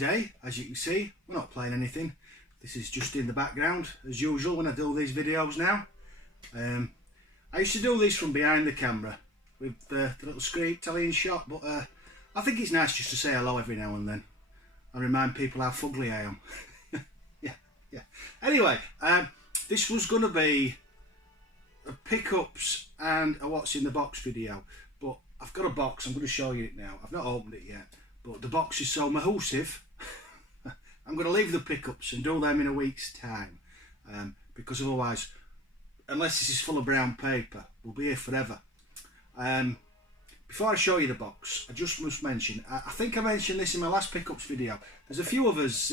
today, as you can see, we're not playing anything. This is just in the background, as usual when I do these videos now. I used to do these from behind the camera with the little screen telling shot, but I think it's nice just to say hello every now and then and remind people how fugly I am. yeah. Anyway, this was going to be a pickups and a what's in the box video, but I've got a box. I'm going to show you it now. I've not opened it yet, but the box is so massive. I'm going to leave the pickups and do them in a week's time, because otherwise, unless this is full of brown paper, we'll be here forever. Before I show you the box, I just must mention, I think I mentioned this in my last pickups video, there's a few of us,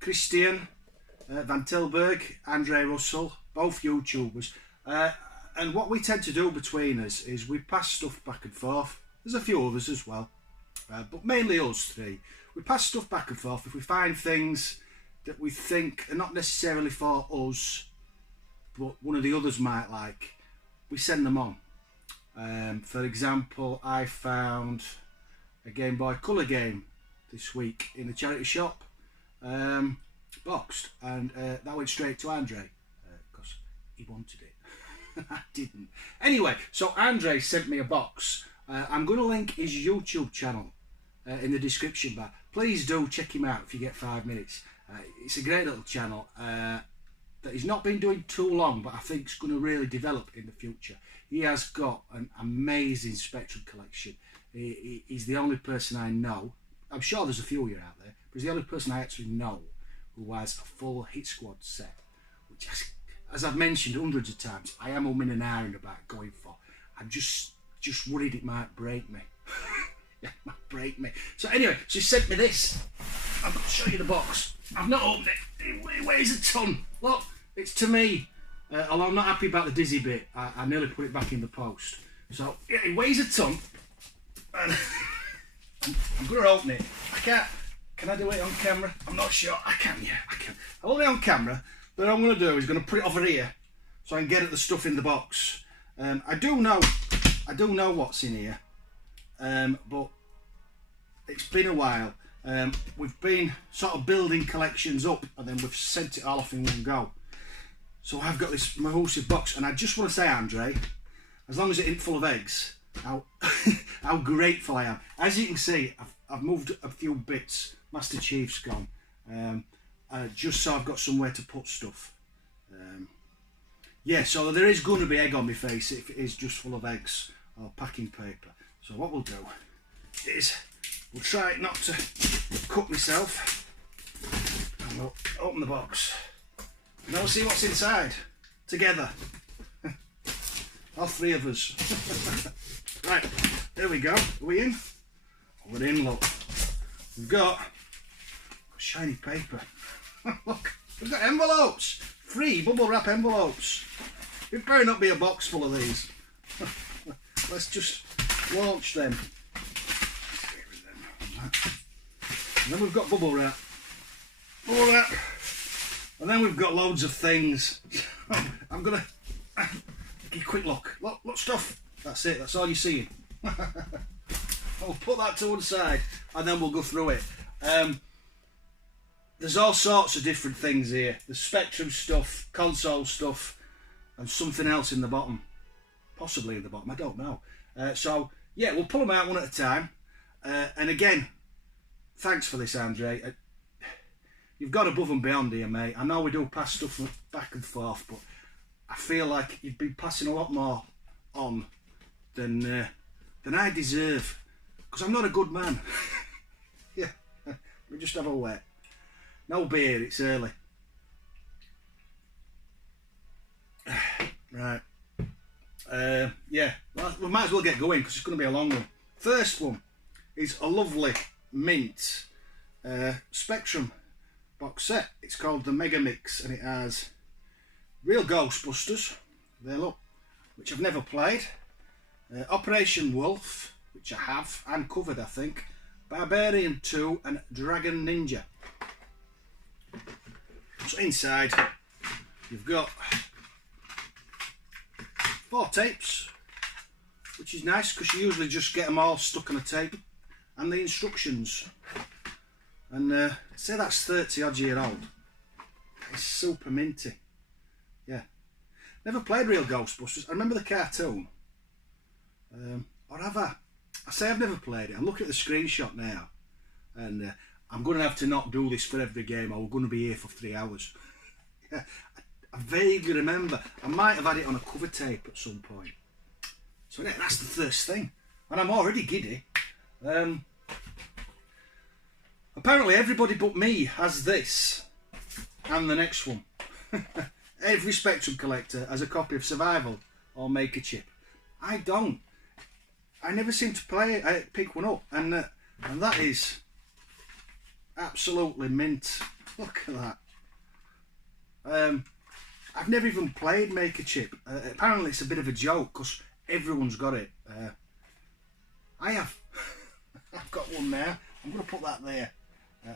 Christian Van Tilburg, Andre Russell, both YouTubers, and what we tend to do between us is we pass stuff back and forth. There's a few others as well, but mainly us three. We pass stuff back and forth. If we find things that we think are not necessarily for us, but one of the others might like, we send them on. For example, I found a Game Boy Color game this week in the charity shop, boxed, and that went straight to Andre because he wanted it. I didn't. Anyway, so Andre sent me a box. I'm going to link his YouTube channel in the description bar. Please do check him out if you get 5 minutes. It's a great little channel that he's not been doing too long, but I think it's going to really develop in the future. He has got an amazing Spectrum collection. He's the only person I know, I'm sure there's a few of you out there, but he's the only person I actually know who has a full Hit Squad set, which, as I've mentioned hundreds of times, I am umming and ahhing about going for. I'm just worried it might break me. Yeah, it might break me. So anyway, so he sent me this. I'm going to show you the box. I've not opened it. It weighs a ton. Look, it's to me. Although I'm not happy about the dizzy bit, I nearly put it back in the post. So yeah, it weighs a ton. And I'm going to open it. I can't. Can I do it on camera? I'm not sure. I can, yeah, I can. I'll hold it on camera. But what I'm going to do is going to put it over here so I can get at the stuff in the box. I do know what's in here, but it's been a while. We've been sort of building collections up and then we've sent it all off in one go. So I've got this massive box, and I just want to say, Andre, as long as it isn't full of eggs, how grateful I am. As you can see, I've moved a few bits. Master Chief's gone, just so I've got somewhere to put stuff. Yeah, so there is going to be egg on my face if it is just full of eggs or packing paper. So what we'll do is we'll try not to cut myself, and we'll open the box. And we'll see what's inside together. All three of us. Right, there we go. Are we in? We're in, look. We've got shiny paper. Look, we've got envelopes. 3 bubble wrap envelopes. It better not be a box full of these. Let's just launch them. And then we've got bubble wrap. Bubble wrap. And then we've got loads of things. I'm gonna give a quick look. Look stuff. That's it. That's all you're seeing. I'll put that to one side, and then we'll go through it. There's all sorts of different things here. There's Spectrum stuff, console stuff, and something else in the bottom. Possibly in the bottom. I don't know. So yeah, we'll pull them out one at a time. And again, thanks for this, Andre. You've got above and beyond here, mate. I know we do pass stuff back and forth, but I feel like you've been passing a lot more on than I deserve, because I'm not a good man. Yeah, we just have a wet. No beer, it's early. Right. Yeah, well, we might as well get going because it's going to be a long one. First one is a lovely mint Spectrum box set. It's called the Mega Mix, and it has real Ghostbusters, there look, which I've never played, Operation Wolf, which I have and covered I think, Barbarian 2 and Dragon Ninja. So inside you've got 4 tapes, which is nice because you usually just get them all stuck on a tape, and the instructions. And say that's 30 odd year old. It's super minty. Yeah. Never played real Ghostbusters. I remember the cartoon. Or have I? I say I've never played it. I'm looking at the screenshot now. And I'm going to have to not do this for every game, or we're going to be here for 3 hours. Yeah. I vaguely remember. I might have had it on a cover tape at some point. So yeah, that's the first thing. And I'm already giddy. Apparently everybody but me has this. And the next one. Every Spectrum collector has a copy of Survival or Make a Chip. I don't. I never seem to pick one up, and that is absolutely mint. Look at that. I've never even played Make a Chip. Apparently it's a bit of a joke because everyone's got it. I have. I've got one now. I'm going to put that there.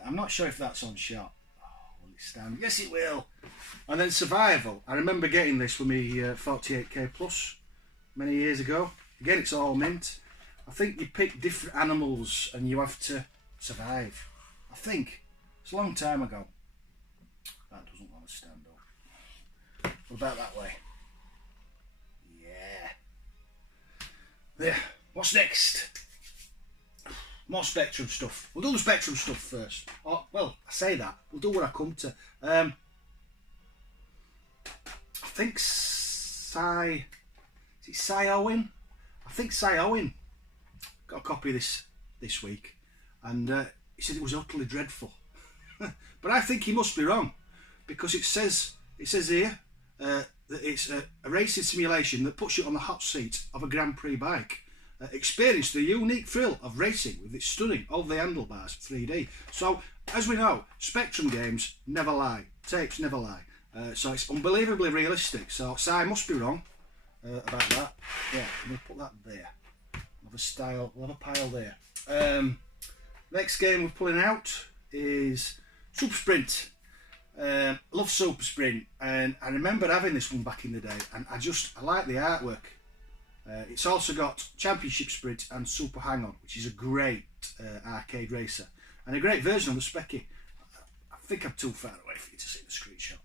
I'm not sure if that's on shot. Will it stand? Yes, it will. And then Survival. I remember getting this with me 48k plus many years ago. Again, it's all mint. I think you pick different animals and you have to survive. I think. It's a long time ago. That doesn't want to stand up. What about that way? Yeah. There. What's next? More Spectrum stuff. We'll do the Spectrum stuff first. Oh, well, I say that. We'll do what I come to. I think Is it Cy Owen? I think Cy Owen got a copy of this week, and he said it was utterly dreadful. But I think he must be wrong, because it says here that it's a racing simulation that puts you on the hot seat of a Grand Prix bike. Experience the unique thrill of racing with its stunning over-the handlebars 3D. So, as we know, Spectrum games never lie. Tapes never lie. So it's unbelievably realistic. So Cy must be wrong about that. Yeah, I'm going to put that there. We'll have a pile there. Next game we're pulling out is Super Sprint. Love Super Sprint, and I remember having this one back in the day, and I like the artwork. It's also got Championship Sprint and Super Hang-On, which is a great arcade racer, and a great version on the Specky. I think I'm too far away for you to see the screenshot,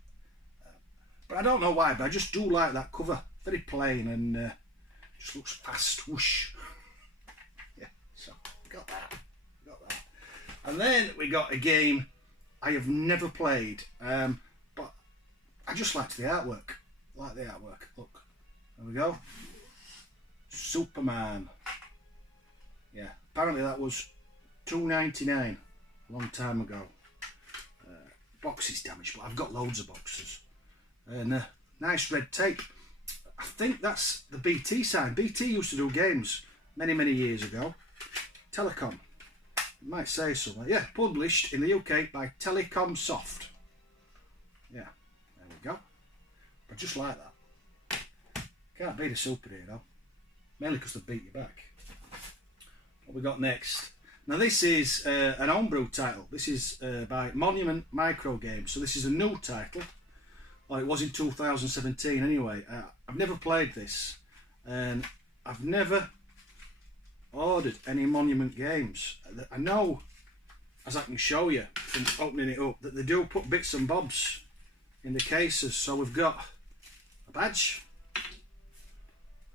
but I don't know why, but I just do like that cover. Very plain and just looks fast. Whoosh. Yeah, so got that. And then we got a game I have never played, but I just liked the artwork. Like the artwork. Look, there we go. Superman. Yeah, apparently that was $2.99 a long time ago. Box is damaged, but I've got loads of boxes. And nice red tape. I think that's the BT sign. BT used to do games many years ago. Telecom. It might say something. Yeah, published in the UK by Telecom Soft. Yeah, there we go. I just like that. Can't beat a superhero. Mainly because they beat you back. What we got next? Now this is an Homebrew title. This is by Monument Micro Games. So this is a new title. Well, it was in 2017 anyway. I've never played this, and I've never ordered any Monument games. I know, as I can show you from opening it up, that they do put bits and bobs in the cases. So we've got a badge,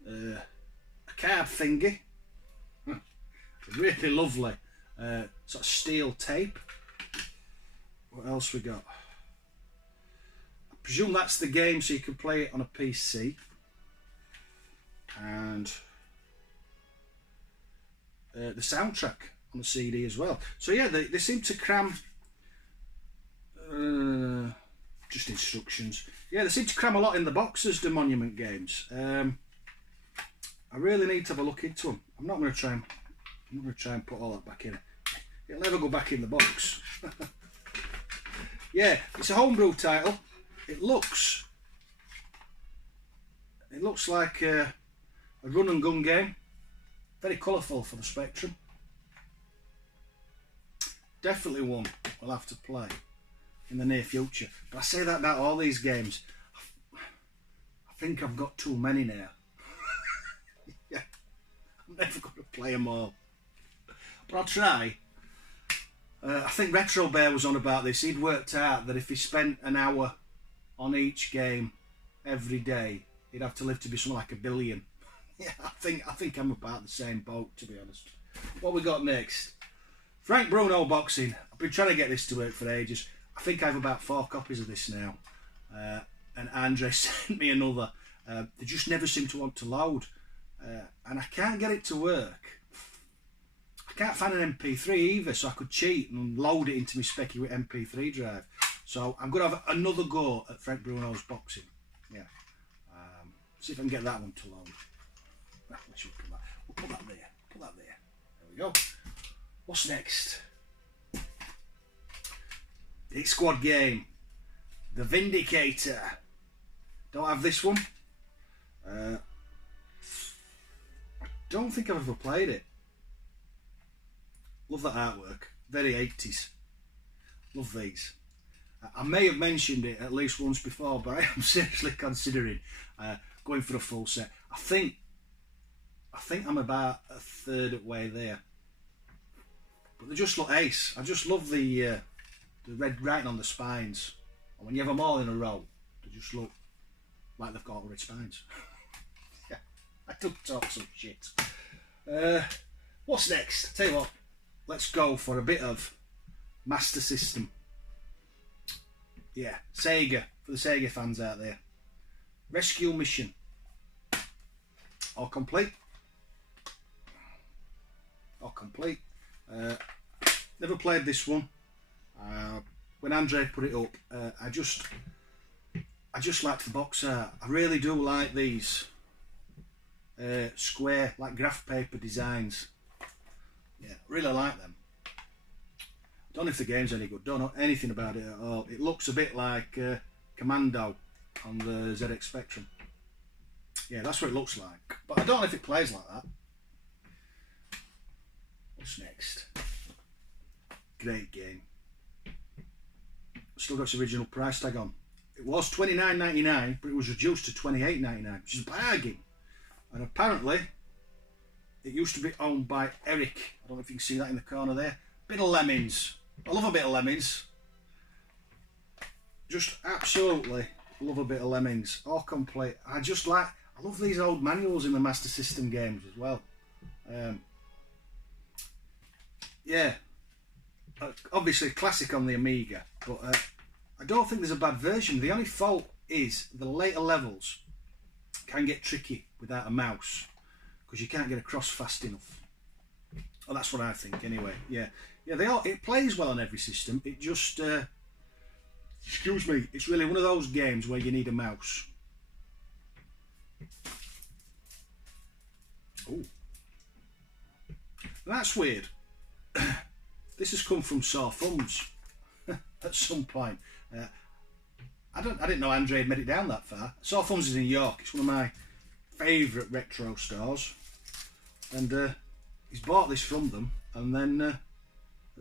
a card thingy, really lovely sort of steel tape. What else we got? I presume that's the game, so you can play it on a PC. And the soundtrack on the CD as well. So yeah, they seem to cram just instructions. Yeah, they seem to cram a lot in the boxes, the Monument games. I really need to have a look into them. I'm not going to try and put all that back in. It'll never go back in the box. Yeah, it's a Homebrew title. It looks like a run and gun game. Very colourful for the Spectrum. Definitely one we'll have to play in the near future. But I say that about all these games. I think I've got too many now. I'm never going to play them all, but I'll try. I think Retro Bear was on about this. He'd worked out that if he spent an hour on each game every day, he'd have to live to be something like 1 billion. Yeah, I think I'm about the same boat, to be honest. What we got next? Frank Bruno boxing. I've been trying to get this to work for ages. I think I have about 4 copies of this now. And Andre sent me another. They just never seem to want to load. And I can't get it to work. I can't find an MP3 either, so I could cheat and load it into my specky with MP3 drive. So I'm going to have another go at Frank Bruno's boxing. Yeah. See if I can get that one to load. We'll put that there. Put that there. There we go. What's next? Hit Squad game. The Vindicator. Don't have this one. I don't think I've ever played it. Love that artwork. Very 80s. Love these. I may have mentioned it at least once before, but I am seriously considering going for a full set. I think I'm about a third of the way there. But they just look ace. I just love the red writing on the spines. And when you have them all in a row, they just look like they've got red spines. Yeah, I took talk some shit. What's next? Tell you what, let's go for a bit of Master System. Yeah, Sega, for the Sega fans out there. Rescue Mission. All complete. All complete. Never played this one. When Andre put it up, I just liked the box art. I really do like these square, like graph paper designs. Yeah, really like them. Don't know if the game's any good. Don't know anything about it at all. It looks a bit like Commando on the ZX Spectrum. Yeah, that's what it looks like. But I don't know if it plays like that. What's next? Great game. Still got its original price tag on. It was $29.99, but it was reduced to $28.99, which is a bargain. And apparently, it used to be owned by Eric. I don't know if you can see that in the corner there. Bit of Lemmings. I love a bit of Lemmings. Just absolutely love a bit of Lemmings. All complete. I love these old manuals in the Master System games as well. Yeah. Obviously classic on the Amiga, but I don't think there's a bad version. The only fault is the later levels can get tricky without a mouse because you can't get across fast enough. Well, that's what I think anyway. Yeah, it plays well on every system. It just excuse me, it's really one of those games where you need a mouse. Oh, that's weird. This has come from Sore Thumbs at some point. I didn't know Andre had made it down that far. Sore Thumbs is in York. It's one of my favourite retro stores, and he's bought this from them, and then at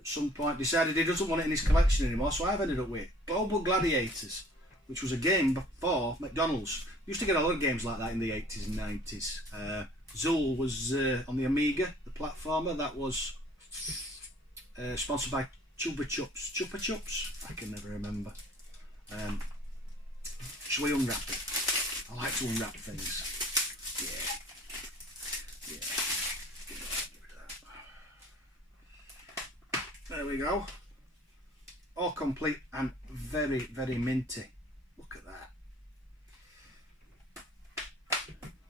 some point decided he doesn't want it in his collection anymore. So I've ended up with Global Gladiators, which was a game before McDonald's. Used to get a lot of games like that in the 80s and 90s. Zool was on the Amiga, the platformer. That was sponsored by Chupa Chups? I can never remember. Shall we unwrap it? I like to unwrap things. Yeah. There we go. All complete and very, very minty. Look at that.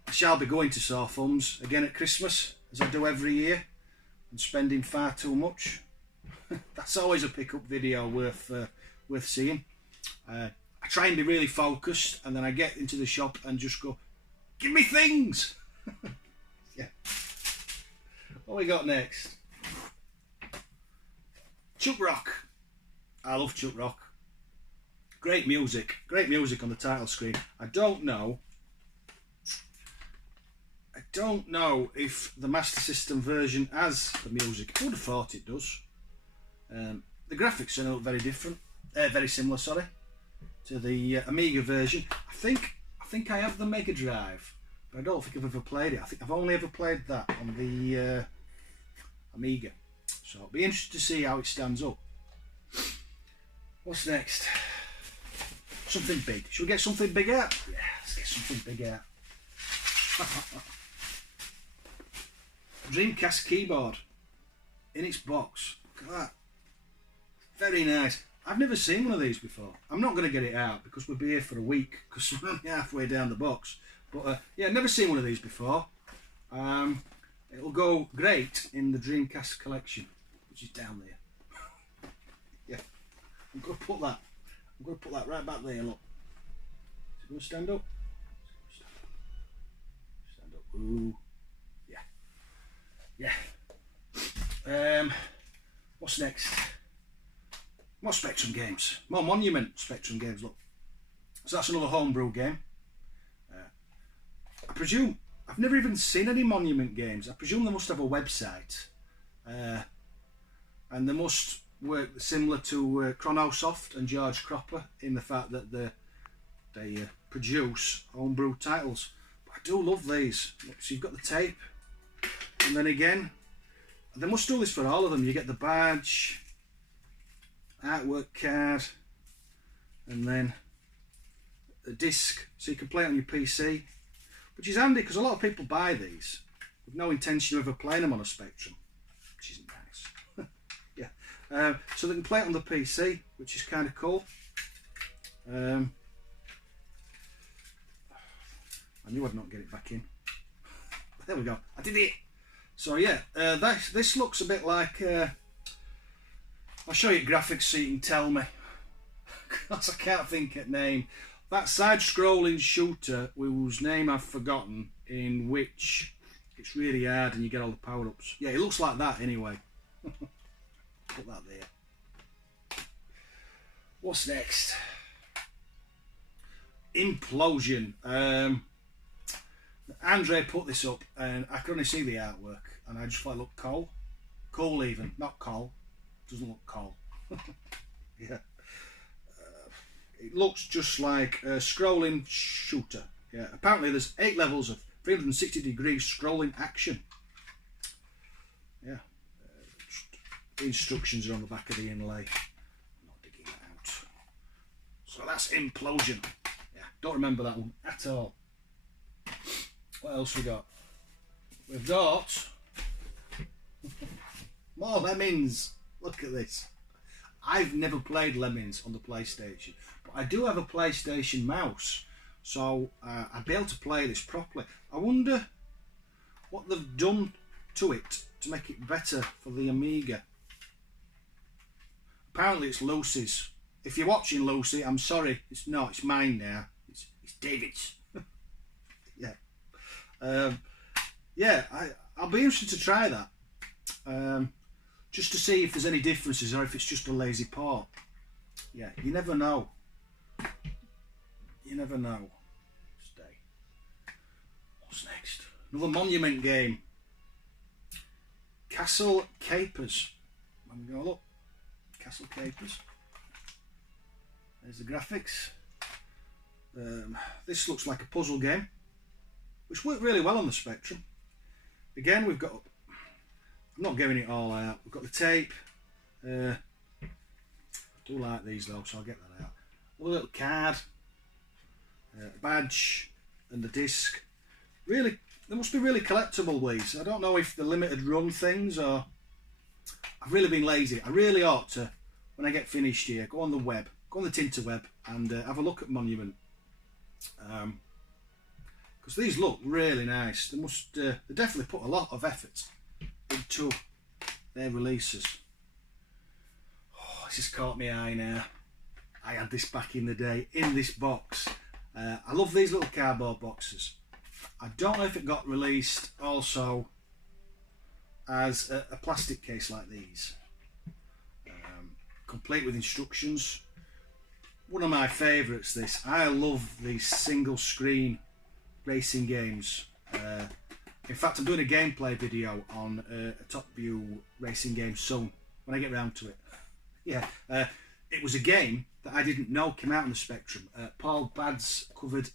I shall be going to Sore Thumbs again at Christmas, as I do every year, and spending far too much. That's always a pickup video worth seeing. I try and be really focused, and then I get into the shop and just go, give me things. Yeah. What we got next? Chuck Rock. I love Chuck Rock. Great music on the title screen. I don't know if the Master System version has the music. I would have thought it does. The graphics look very different, very similar, sorry, to the Amiga version. I think I have the Mega Drive, but I don't think I've ever played it. I think I've only ever played that on the Amiga. So it'll be interesting to see how it stands up. What's next? Something big. Should we get something big out? Yeah, let's get something big out. Dreamcast keyboard in its box. Look at that. Very nice. I've never seen one of these before. I'm not going to get it out because we'll be here for a week because we're only halfway down the box. But yeah, never seen one of these before. It'll go great in the Dreamcast collection, which is down there. Yeah, I'm going to put that. I'm going to put that right back there. Look, is it going to stand up? Stand up. Ooh, yeah, yeah. What's next? More Spectrum games. More Monument Spectrum games. Look, so that's another Homebrew game. I presume I've never even seen any Monument games. I presume they must have a website, and they must work similar to Chronosoft and George Cropper in the fact that they produce Homebrew titles. But I do love these. Look, so you've got the tape, and then again, they must do this for all of them. You get the badge, artwork card, and then a disc, so you can play it on your PC. Which is handy because a lot of people buy these with no intention of ever playing them on a Spectrum, which isn't nice. Yeah, so they can play it on the PC, which is kind of cool. I knew I'd not get it back in. There we go, I did it. So yeah, this looks a bit like. I'll show you graphics so you can tell me, because I can't think of name. That side-scrolling shooter whose name I've forgotten, in which it's really hard and you get all the power-ups. Yeah, it looks like that anyway. Put that there. What's next? Implosion. Andre put this up and I could only see the artwork and I just thought it looked cool. Cool even, not coal. Doesn't look coal. Yeah. It looks just like a scrolling shooter. Yeah. Apparently there's 8 levels of 360-degree scrolling action. Yeah. The instructions are on the back of the inlay. I'm not digging that out. So that's Implosion. Yeah. Don't remember that one at all. What else we got? We've got more Lemmings. Look at this. I've never played Lemmings on the PlayStation, but I do have a PlayStation mouse, so I'd be able to play this properly. I wonder what they've done to it to make it better for the Amiga. Apparently it's Lucy's. If you're watching, Lucy, I'm sorry, it's not, it's mine now. It's David's. Yeah. Yeah, I'll be interested to try that. Just to see if there's any differences or if it's just a lazy port. Yeah, you never know. You never know. Stay. What's next? Another Monument game. Castle Capers. Let me go look. Castle Capers. There's the graphics. This looks like a puzzle game, which worked really well on the Spectrum. Again, we've got. I'm not getting it all out. We've got the tape. I do like these though, so I'll get that out. A little card, badge, and the disc. Really, they must be really collectible, these. I don't know if they're limited run things or. I've really been lazy. I really ought to, when I get finished here, go on the web, go on the Tinterweb, and have a look at Monument. Because these look really nice. They must. They definitely put a lot of effort into their releases. Oh, this has caught my eye now. I had this back in the day in this box. I love these little cardboard boxes. I don't know if it got released also as a plastic case like these, complete with instructions. One of my favourites, this. I love these single screen racing games. In fact, I'm doing a gameplay video on a Top View racing game soon, when I get round to it. Yeah, it was a game that I didn't know came out on the Spectrum. Paul Bads covered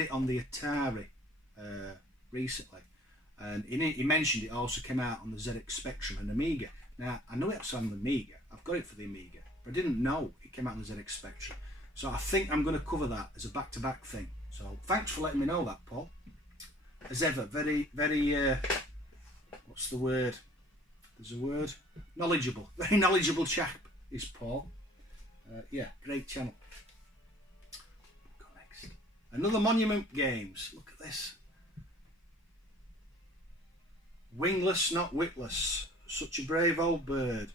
it on the Atari recently, and he mentioned it also came out on the ZX Spectrum and Amiga. Now, I know it's on the Amiga. I've got it for the Amiga, but I didn't know it came out on the ZX Spectrum. So I think I'm going to cover that as a back-to-back thing. So thanks for letting me know that, Paul. As ever, very, what's the word? There's a word. Knowledgeable. Very knowledgeable chap is Paul. Yeah, great channel. Go next. Another Monument Games. Look at this. Wingless, not witless. Such a brave old bird.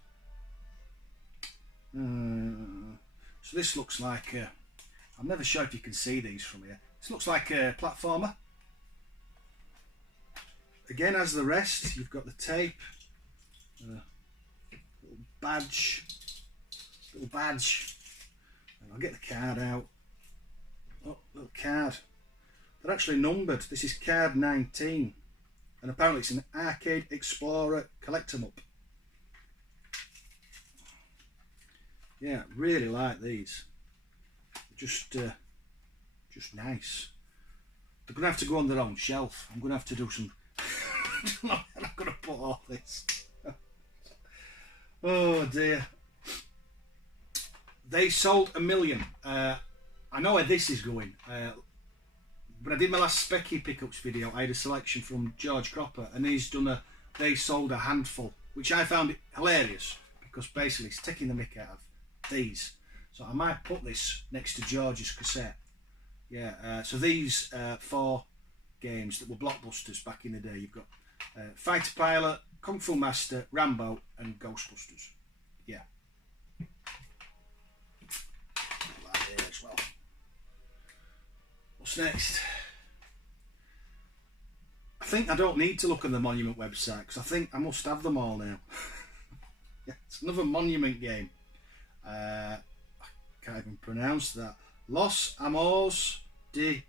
So this looks like I'm never sure if you can see these from here. This looks like a platformer. Again, as the rest, you've got the tape, little badge. And I'll get the card out. Oh, little card. They're actually numbered. This is card 19, and apparently it's an Arcade Explorer collect 'em up. Yeah, really like these. Just nice. They're gonna have to go on their own shelf. I'm gonna have to do some. I'm not gonna put all this. Oh dear. They sold 1 million. I know where this is going. When I did my last Specky pickups video, I had a selection from George Cropper, and he's done they sold a handful, which I found hilarious because basically it's taking the mick out of these. So I might put this next to George's cassette. Yeah, so these 4 games that were blockbusters back in the day. You've got Fighter Pilot, Kung Fu Master, Rambo, and Ghostbusters. Yeah. Like there as well. What's next? I think I don't need to look at the Monument website because I think I must have them all now. Yeah, it's another Monument game. I can't even pronounce that. Los Amores de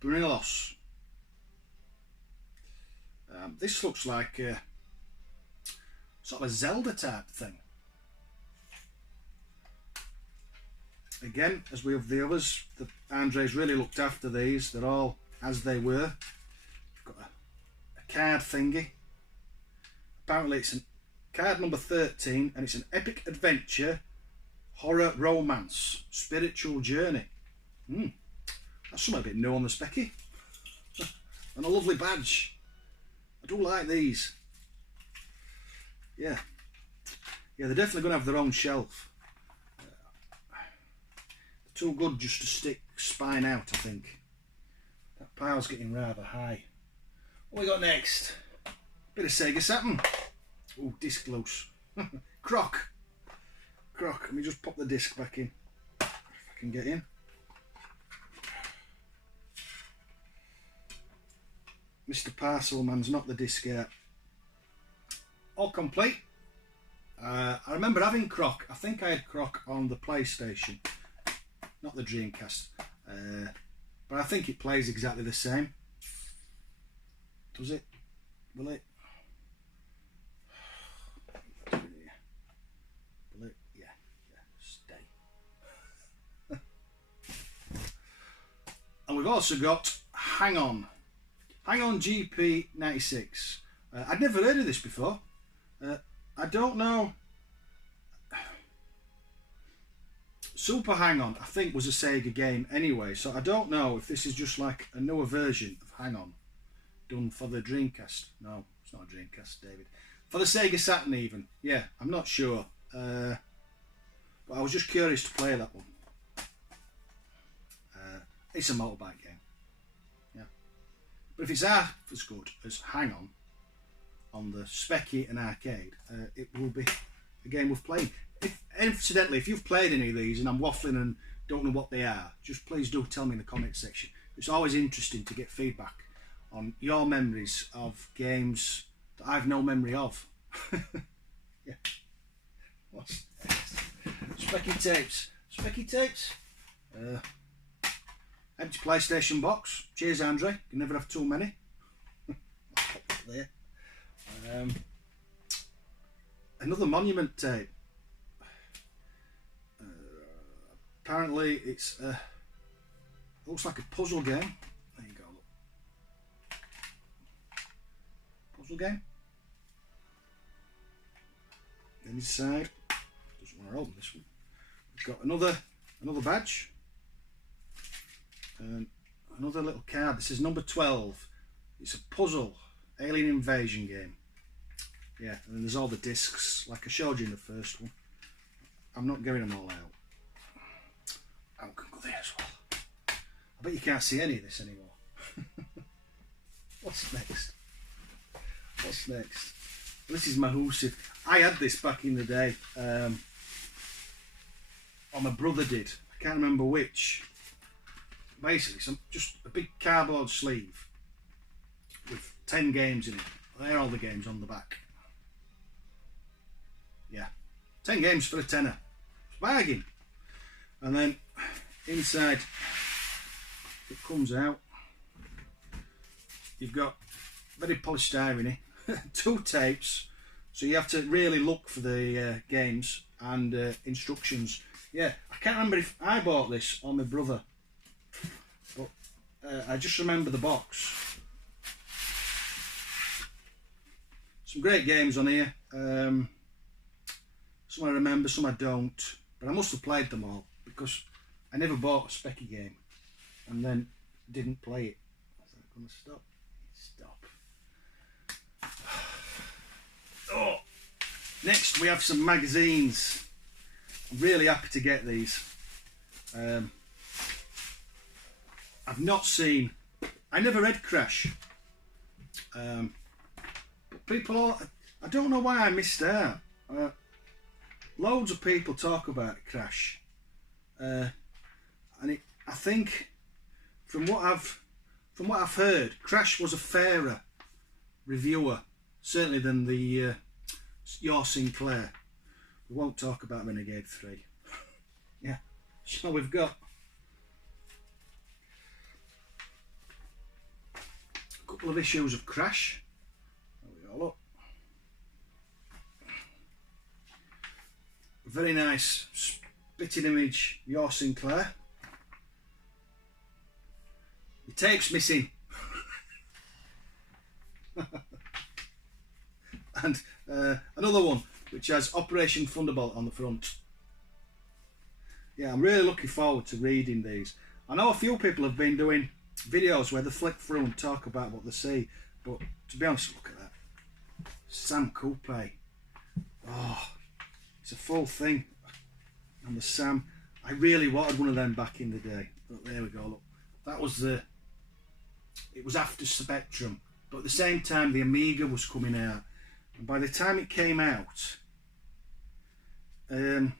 Brunelos. This looks like sort of a Zelda type thing. Again, as we have the others, Andre's really looked after these. They're all as they were. Got a card thingy. Apparently it's card number 13, and it's an epic adventure, horror romance, spiritual journey. That's something a bit new on the Specky. And a lovely badge. I do like these. Yeah, they're definitely going to have their own shelf. They're too good just to stick spine out, I think. That pile's getting rather high. What we got next? Bit of Sega Saturn. Oh, disc loose. Croc. Let me just pop the disc back in. If I can get in. Mr. Parcelman's not the disc yet. All complete. I remember having Croc. I think I had Croc on the PlayStation, not the Dreamcast. But I think it plays exactly the same. Does it? Will it? Will it? Yeah. Stay. And we've also got Hang On GP96. I'd never heard of this before. I don't know. Super Hang On, I think, was a Sega game anyway, so I don't know if this is just like a newer version of Hang On done for the Dreamcast. No, it's not a Dreamcast, David. For the Sega Saturn even. Yeah, I'm not sure. But I was just curious to play that one. It's a motorbike game. Yeah. But if it's half as good as Hang on the Specky and arcade, it will be a game worth playing. Incidentally, if you've played any of these and I'm waffling and don't know what they are, just please do tell me in the comment section. It's always interesting to get feedback on your memories of games that I've no memory of. Yeah. What's next? Specky tapes. Empty PlayStation box. Cheers, Andre. You can never have too many. I'll pop that there. Another Monument tape. Apparently it's looks like a puzzle game. There you go, look. Puzzle game. inside, doesn't want to open this one. We've got another badge and another little card. This is number 12. It's a puzzle alien invasion game. Yeah, and then there's all the discs like I showed you in the first one. I'm not getting them all out. I can go there as well. I bet you can't see any of this anymore. What's next? What's next? This is Mahoosive. I had this back in the day. Or my brother did. I can't remember which. Basically, just a big cardboard sleeve with 10 games in it. They're all the games on the back. Yeah, 10 games for a tenner. It's a bargain. And then inside, it comes out. You've got very polystyrene, 2 tapes, so you have to really look for the games and instructions. Yeah, I can't remember if I bought this or my brother, but I just remember the box. Some great games on here. Some I remember, some I don't, but I must have played them all because I never bought a specky game and then didn't play it. Is that going to stop? Stop. Oh, next we have some magazines. I'm really happy to get these. I've not seen. I never read Crash. But people, I don't know why I missed out. Loads of people talk about Crash, and I think from what I've heard, Crash was a fairer reviewer, certainly than the Your Sinclair. We won't talk about Renegade 3. Yeah, so we've got a couple of issues of Crash. There we go, look. Very nice spitting image, Your Sinclair. The tape's missing. And another one which has Operation Thunderbolt on the front. Yeah, I'm really looking forward to reading these. I know a few people have been doing videos where they flick through and talk about what they see, but to be honest, look at that. Sam Coupe. Oh, it's a full thing. And the Sam, I really wanted one of them back in the day. But there we go, look. That was it was after Spectrum, but at the same time the Amiga was coming out. And by the time it came out, it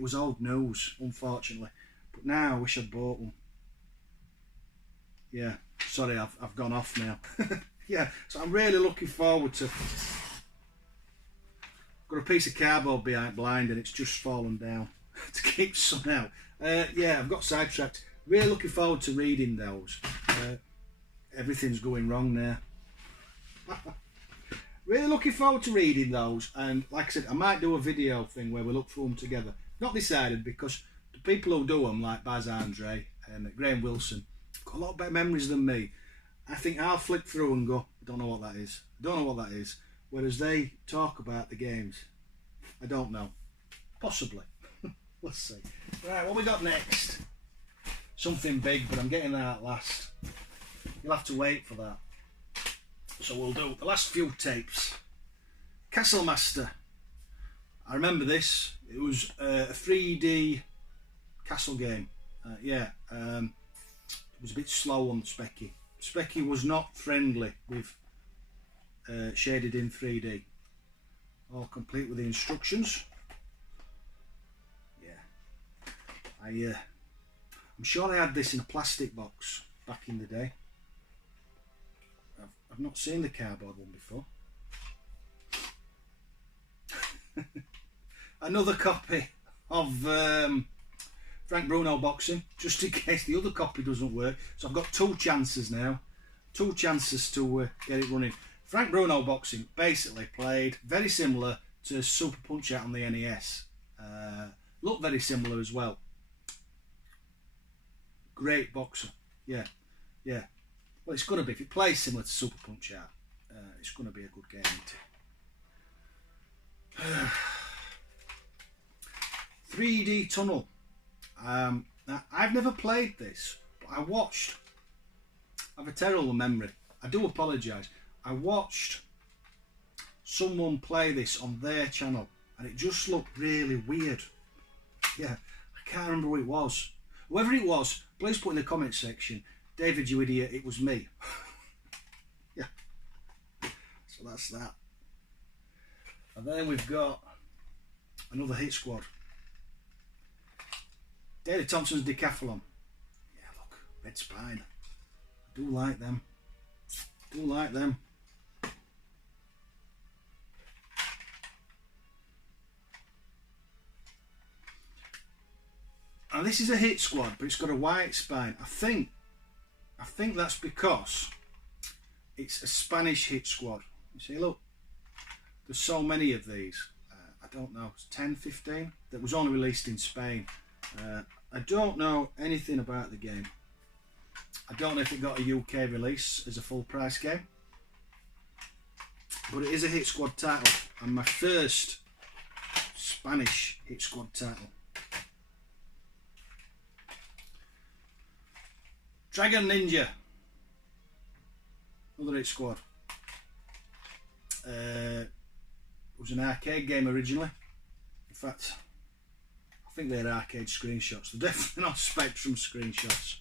was old news, unfortunately. But now I wish I'd bought one. Yeah, sorry, I've gone off now. Yeah, so I'm really looking forward to. Got a piece of cardboard behind blind and it's just fallen down to keep sun out. Yeah, I've got sidetracked. Really looking forward to reading those. Everything's going wrong there. Really looking forward to reading those, and like I said, I might do a video thing where we look through them together. Not decided, because the people who do them, like Baz Andre and Graham Wilson, got a lot better memories than me. I think I'll flick through and go, I don't know what that is. I don't know what that is. Whereas they talk about the games. I don't know. Possibly. Let's see. Right, what we got next? Something big, but I'm getting that last. You'll have to wait for that. So we'll do the last few tapes. Castle Master. I remember this. It was a 3D castle game. Yeah, it was a bit slow on Specky. Specky was not friendly with shaded in 3D. All complete with the instructions. Yeah, I'm sure I had this in a plastic box back in the day. I've not seen the cardboard one before. Another copy of Frank Bruno Boxing, just in case the other copy doesn't work. So I've got 2 chances now. 2 chances to get it running. Frank Bruno Boxing basically played very similar to Super Punch-Out on the NES. Looked very similar as well. Great boxer. Yeah. Well, it's going to be. If it plays similar to Super Punch-Out, it's going to be a good game, isn't 3D Tunnel. Now, I've never played this, but I watched. I have a terrible memory. I do apologise. I watched someone play this on their channel, and it just looked really weird. Yeah, I can't remember who it was. Whoever it was, please put in the comment section, David, you idiot, it was me. Yeah. So that's that. And then we've got another Hit Squad. Daley Thompson's Decathlon. Yeah, look, red spine. I do like them. Do like them. And this is a Hit Squad, but it's got a white spine. I think that's because it's a Spanish Hit Squad. You see, look, there's so many of these. I don't know, it's 10, 15 that was only released in Spain. I don't know anything about the game. I don't know if it got a UK release as a full price game, but it is a Hit Squad title and my first Spanish Hit Squad title. Dragon Ninja, another Hit Squad. It was an arcade game originally. In fact, I think they're arcade screenshots. They're definitely not Spectrum screenshots.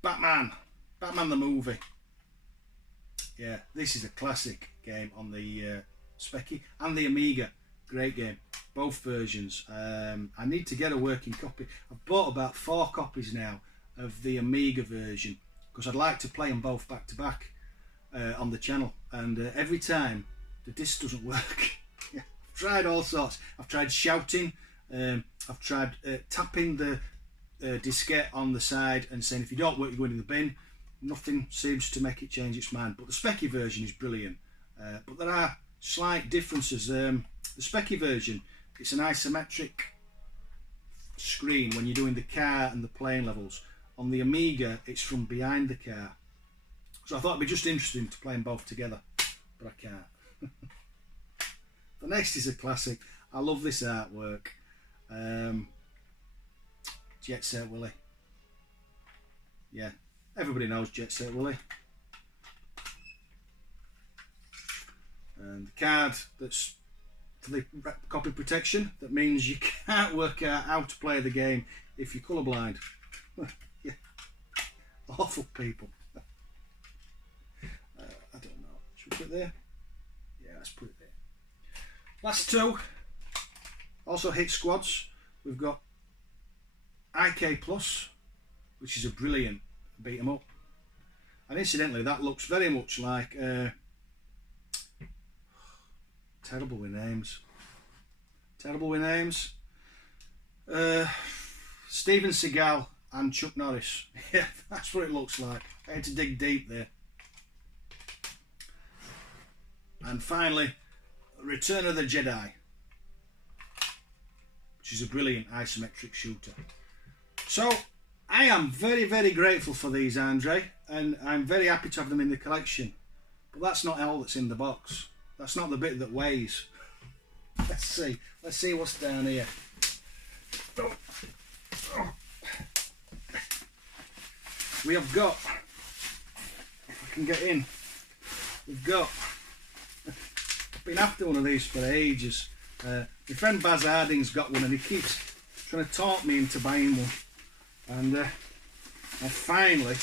Batman the movie. Yeah, this is a classic game on the Specky and the Amiga. Great game, both versions. I need to get a working copy. I've bought about 4 copies now of the Amiga version because I'd like to play them both back to back on the channel, and every time the disc doesn't work. Yeah, I've tried all sorts. I've tried shouting, I've tried tapping the diskette on the side and saying if you don't work you're going in the bin. Nothing seems to make it change its mind, but the Specky version is brilliant. But there are slight differences. The Specky version, it's an isometric screen when you're doing the car and the plane levels. On the Amiga it's from behind the car, so I thought it'd be just interesting to play them both together, but I can't. The next is a classic. I love this artwork. Jet Set Willy. Yeah, everybody knows Jet Set Willy. And the card that's for the copy protection, that means you can't work out how to play the game if you're colourblind. Yeah, awful people. I don't know. Should we put it there? Yeah, let's put it there. Last two, also Hit Squads. We've got IK Plus, which is a brilliant beat 'em up. And incidentally, that looks very much like terrible with names. Terrible with names. Steven Seagal and Chuck Norris. Yeah, that's what it looks like. I had to dig deep there. And finally, Return of the Jedi, which is a brilliant isometric shooter. So I am very, very grateful for these, Andre, and I'm very happy to have them in the collection. But that's not all that's in the box. That's not the bit that weighs. Let's see what's down here. Oh. Oh. We have got, if I can get in, we've got, I've been after one of these for ages. My friend Baz Harding's got one and he keeps trying to talk me into buying one. And I finally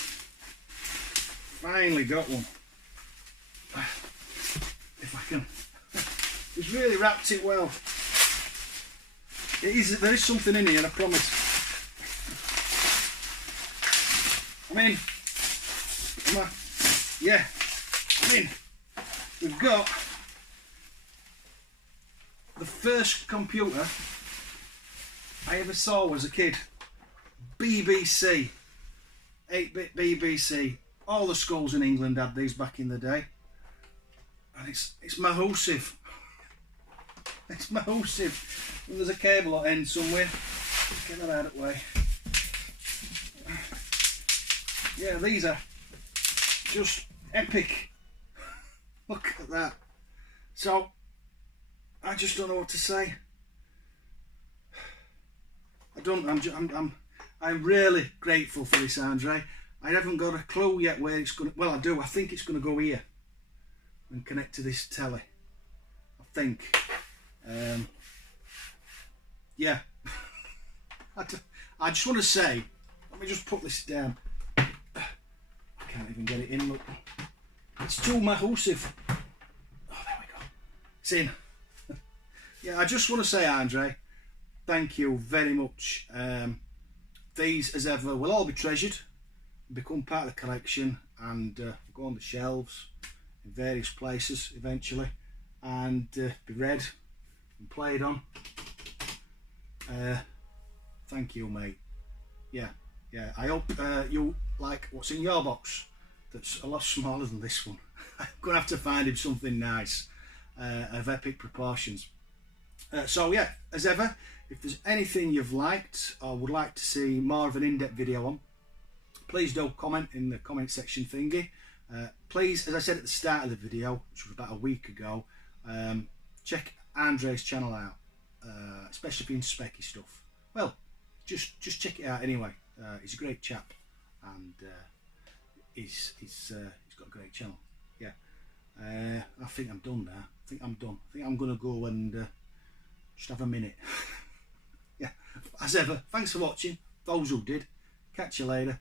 got one. If I can. He's really wrapped it well. There is something in here, I promise. We've got the first computer I ever saw as a kid. BBC, 8-bit BBC. All the schools in England had these back in the day. And it's massive. It's massive. And there's a cable at end somewhere. Get that out of the way. Yeah, these are just epic. Look at that. So I just don't know what to say. I'm really grateful for this, Andre. I haven't got a clue yet where it's going to... Well, I do. I think it's going to go here and connect to this telly. I think. Yeah. I just want to say... Let me just put this down. I can't even get it in, look. It's too massive. Oh, there we go. It's in. Yeah, I just want to say, Andre, thank you very much. These, as ever, will all be treasured, become part of the collection, and go on the shelves in various places eventually, and be read and played on. Thank you, mate. Yeah, I hope you like what's in your box. That's a lot smaller than this one. I'm gonna have to find him something nice, of epic proportions. So yeah, as ever, if there's anything you've liked or would like to see more of an in-depth video on, please do comment in the comment section thingy. Please, as I said at the start of the video, which was about a week ago, check Andre's channel out, especially if you're into specky stuff. Well, just check it out anyway. He's a great chap, and he's got a great channel. Yeah, I think I'm done now. I think I'm gonna go and just have a minute. Yeah, as ever, thanks for watching. Those who did, catch you later.